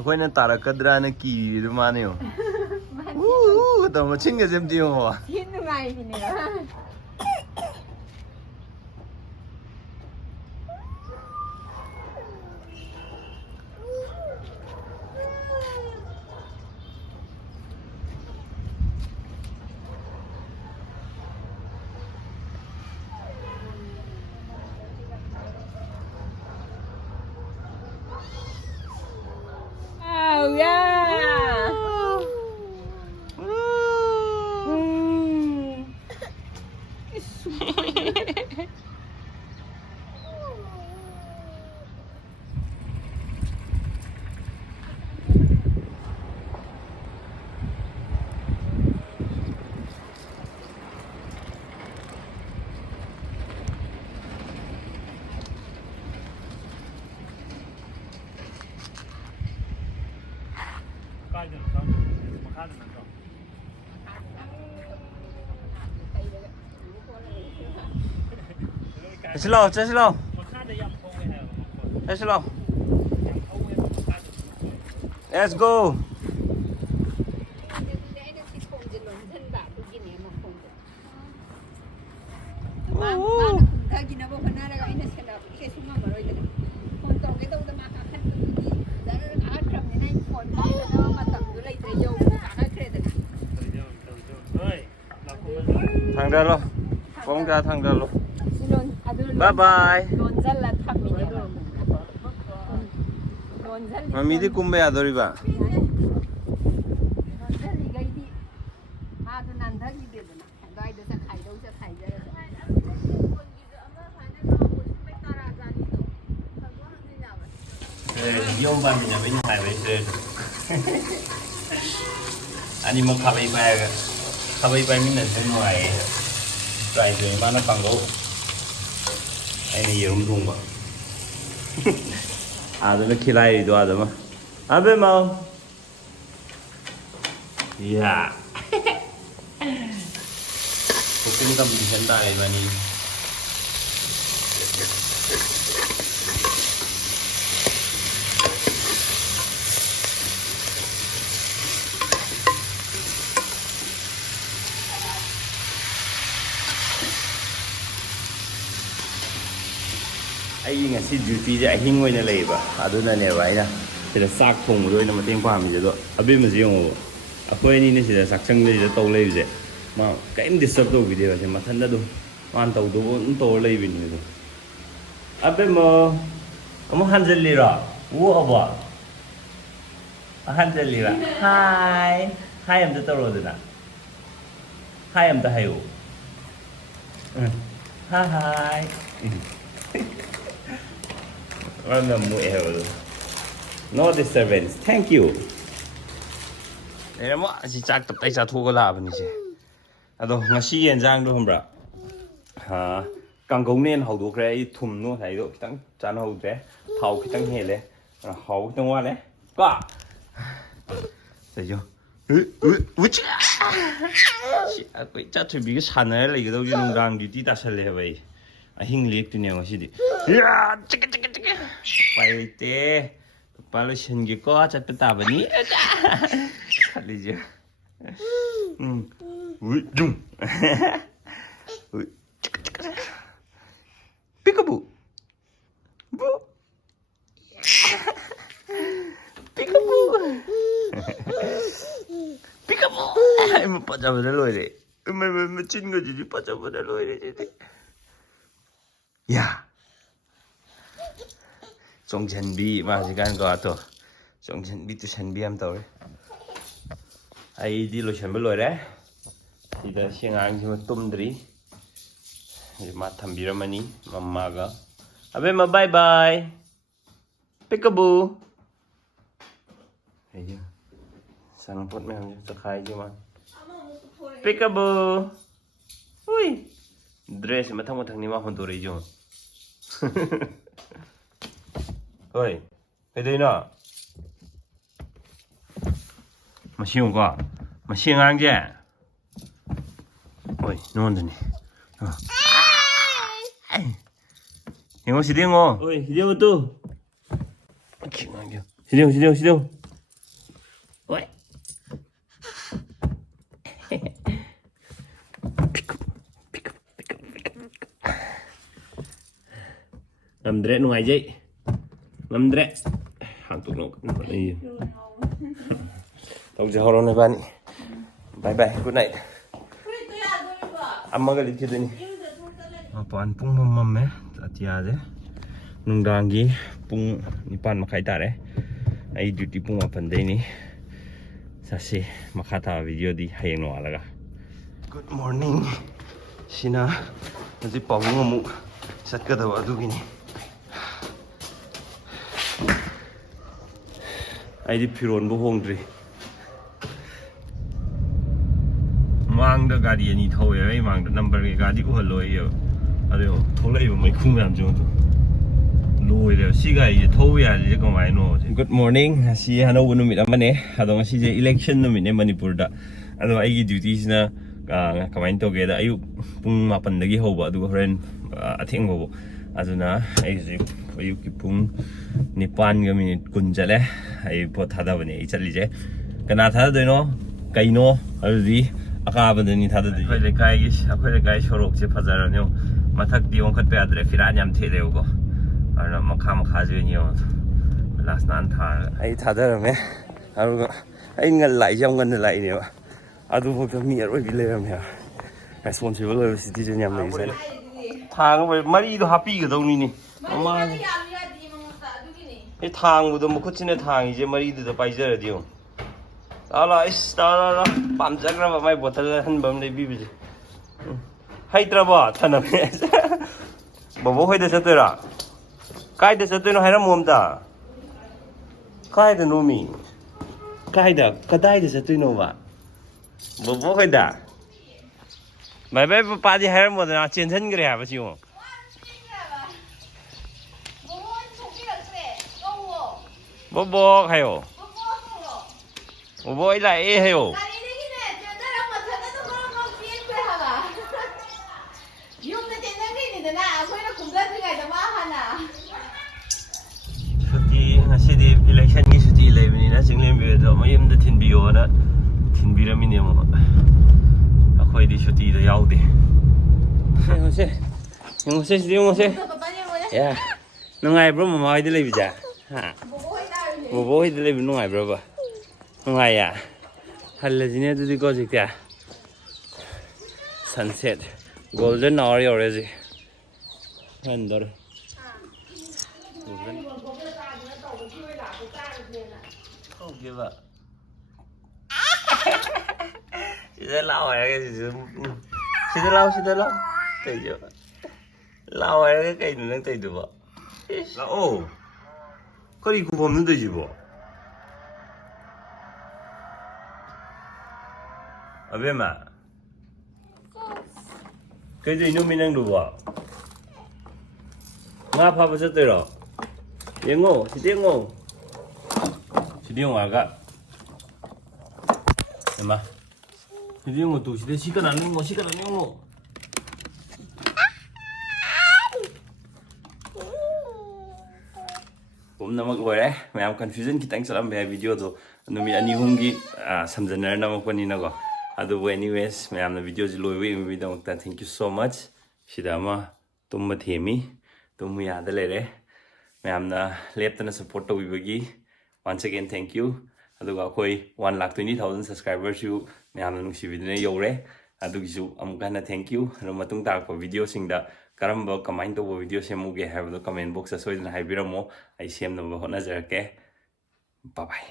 ꯑꯩꯈꯣꯏꯅ ꯇꯥꯔꯛꯀꯗ꯭ꯔꯥꯅ ꯀꯤꯔꯤꯗꯨ ꯃꯥꯅꯦ ꯌꯣ ꯇꯧ ꯃꯆꯤꯟꯒꯁꯦ ꯑꯝꯇ ꯌꯦꯡꯉꯣ ꯊꯤ ꯅꯨꯡꯉꯥꯏꯕꯤꯅꯦꯕ ꯆꯠꯁꯤ ꯂꯥꯎ ꯆꯠꯁꯤ ꯂꯥꯎ Let's go ꯊꯥꯡꯗꯔꯣ ꯄꯣꯡ ꯀꯌꯥ ꯊꯥꯡꯗꯔꯣ Bye bye ꯃꯃꯤꯗꯤ ꯀꯨꯝꯕ ꯌꯥꯗꯣꯔꯤꯕ ꯌꯣꯝ ꯄꯥꯟꯃꯤꯟꯅꯕ ꯅꯨꯡꯉꯥꯏꯕꯩ ꯑꯅꯤꯃꯛ ꯈꯥꯕꯩ ꯄꯥꯏꯔꯒ ꯈꯥꯕꯩ ꯄꯥꯏꯃꯤꯟꯅꯕꯁꯨ ꯅꯨꯡꯉꯥꯏꯌꯦ ꯇ꯭ꯔꯥꯏ ꯇꯧꯏ ꯃꯥꯅ ꯀꯥꯡꯒꯧ ꯑꯩꯅ ꯌꯦꯔꯨꯝ ꯊꯣꯡꯕ 아들은 키라이도 아들만 아베마 이야 볶음밥 미쳤다 이만이 ꯑꯩꯒꯤ ꯉꯁꯤ ꯗ꯭ꯌꯨꯇꯤꯁꯦ ꯑꯍꯤꯡ ꯑꯣꯏꯅ ꯂꯩꯌꯦꯕ ꯑꯗꯨꯅꯅꯦꯕ ꯑꯩꯅ ꯁꯤꯗ ꯆꯥꯛ ꯊꯣꯡꯕꯗ ꯑꯣꯏꯅ ꯃꯇꯦꯡ ꯄꯥꯡꯉꯤꯁꯦ ꯑꯗꯣ ꯑꯕꯦꯝꯃꯁꯦ ꯌꯦꯡꯉꯣꯕ ꯑꯩꯈꯣꯏ ꯑꯅꯤꯅ ꯁꯤꯗ ꯆꯥꯛꯁꯪꯗ ꯇꯧ ꯂꯩꯕꯁꯦ ꯃꯥ ꯀꯔꯤꯝ ꯗꯤꯁꯇꯔꯕ ꯇꯧꯕꯤꯗꯦꯕ ꯁꯤ ꯃꯊꯟꯇ ꯑꯗꯨꯝ ꯃꯥꯅ ꯇꯧꯗꯧꯕ ꯑꯗꯨꯝ ꯇꯧꯔ ꯂꯩꯕꯅꯤ ꯑꯗꯣ ꯑꯕꯦꯝꯃ ꯑꯃꯨꯛ ꯍꯟꯖꯤꯜꯂꯤꯔꯣ ꯑꯣꯛꯑꯕꯣ ꯍꯟꯖꯤꯜꯂꯤꯔ ꯍꯥꯏ ꯍꯥꯏ ꯑꯝꯇ ꯇꯧꯔꯣꯗꯅ ꯍꯥꯏ ꯑꯝꯇ ꯍꯥꯏꯌꯨ ꯍꯥꯏ ꯃꯔꯝꯅ ꯃꯨꯛꯑꯦ ꯍꯥꯏꯕꯗꯣ ꯅꯣ ꯗꯤꯁꯇꯔꯕꯦꯟꯁ ꯊꯦꯡꯛ ꯌꯨ ꯂꯩꯔꯝꯃꯣ ꯑꯁꯤ ꯆꯥꯛ ꯇꯞꯇꯥꯏ ꯆꯥꯊꯣꯛꯑꯒ ꯂꯥꯛꯑꯕꯅꯤꯁꯦ ꯑꯗꯣ ꯉꯁꯤꯒꯤ ꯌꯦꯟꯖꯥꯡꯗꯣ ꯈꯪꯕ꯭ꯔꯥ ꯀꯥꯡꯒꯧꯅꯦꯅ ꯍꯧꯗꯣꯛꯈ꯭ꯔꯦ ꯑꯩ ꯊꯨꯝꯗꯣ ꯉꯁꯥꯏꯗꯣ ꯈꯤꯇꯪ ꯆꯥꯅꯍꯧꯗ꯭ꯔꯦ ꯊꯥꯎ ꯈꯤꯇꯪ ꯍꯦꯜꯂꯦ ꯍꯥꯎ ꯈꯤꯇꯪ ꯋꯥꯠꯂꯦ ꯀꯣ ꯁꯤꯁꯨ ꯑꯩꯈꯣꯏ ꯆꯥꯊꯣꯏꯕꯤꯒ ꯁꯥꯟꯅꯔ ꯂꯩꯒꯗꯧꯁꯦ ꯅꯨꯡꯗꯥꯡ ꯗ꯭ꯌꯨꯇꯤ ꯇꯥꯁꯜꯂꯦ ꯍꯥꯏꯕ ꯑꯩ ꯑꯍꯤꯡ ꯂꯦꯛꯇꯣꯏꯅꯦ ꯉꯁꯤꯗꯤ ꯎꯄꯥꯏ ꯂꯩꯇꯦ ꯂꯨꯄꯥ ꯂꯣꯏꯁꯤꯟꯒꯦꯀꯣ ꯆꯠꯄ ꯇꯥꯕꯅꯤ ꯈꯜꯂꯤꯁꯦ Peekaboo. Peekaboo. Peekaboo. I'm a pajama lawyer. My chin go to the pajama lawyer. Yeah. Songchen B, Mazigan Gato. Songchen B to send B. I'm sorry. I did Lucien Belore. He does sing Angel Tumdri. Matambiramani, Ammaga. Abemma, bye bye. Peekaboo. Hey, San put me on the high, man. Peekaboo. Ui. Dress Matamotanima on to region. Oi, hey, do you know? Machine go. Machine Angel. Oi, no one. 이거 시대요. 어이, 시대요 또. 시대요. Ngầm nung ai dậy. Ngầm dre. Hàng tục nấu. Tao giờ hao này bạn. Bye bye. Good night. Ammaga lịch thế này. Apaan pung mamam atia je. Nung dangi pung nipan makai tare. Ai duty pung apan dei ni. Sasi makata video di hayeng no alaga. Good morning. Sina nazi pawung amu sat ka daw adu gini. Ai di piron bo hongdri. Mang da gadi ni thau ye ai mang da number ge gadi ko haloi yo. Ado tholai bo mai khung yam jong to. Loi de si ga ye thau ya je ko mai no. Good morning. Si hano bu numit amane. Ado ngasi je election numit ne Manipur da. Ado ai gi duties na kamain to ge da ayu pung 8 dagi hoba adu horen atheng bo. Aduna ai ji ayu ki pung 9 ga minute kun jale ai po thada bane ai chali je. Kana thada doino kaino adi akabadani thada di. Khoi le kai shorok che phajarano mathak di ong khat pe adre firan yam the deu go. Arna makha je ni yo. Last nan tha ai thada rame. Aru ai ngal lai jam ngal lai ne ba. Adu ho mi aroi bi le ram ya. Responsible citizen yam nei sai. Thang ba mari do happy ga dau ni ni. Ma e thang bu do mu khut chine thang je mari du da pai jar diu. Ala is ta pam jagra ba mai bottle han bam le bi bi. Hyderabad thana me. Bobo hoi da satera. Kai da satoi no hairam mom da. Kai da no mi. Kai da kadai da satoi no ba. Bobo hoi da. Bye bye pa di hairam mo da chen chen gre ha ba chi mo. Bobo hayo. Bobo lại e hayo. Suti ngasi di election ni suti le ni na jinglem be do mayem da thin bio na thin bi rami ne mo. Akhoi di suti da yaw de. Ngose ngose. Ya. Nungai bro mama ai di le bi ja. Ha. Bobo ai di le bi nungai bro ba. Nungai ya. Hal jine du di ko jikya. Sunset. Golden hour already. Andor. Không kia vợ. Chị sẽ lau cái gì chị sẽ lau thấy chưa lau cái cây này đang thấy được vợ lau có đi cùng không được gì vợ Abemma cái gì nó mình đang được vợ ngáp apa betul rồi Yengo, si Diego agak, emma, si Diego tu si kanan Yengo. Hôm nay mọi người đấy, mày am confusion kita yang salam bahaya video tu, numi ani hungi samjanar nama pun ini nago. Aduh, anyways, mày am na video jelu ini video makta thank you so much. Sidama, tumma themi, tummu yada lere. Ma'amna leptana support to bibagi once again thank you aduga koi 1,20,000 subscribers you ma'amna nungsi vidne yore adugisu amukana thank you ro matung ta ko video singda karamba comment to video semuge have the comment box so idna haibiramo ai sem no hona jarake bye bye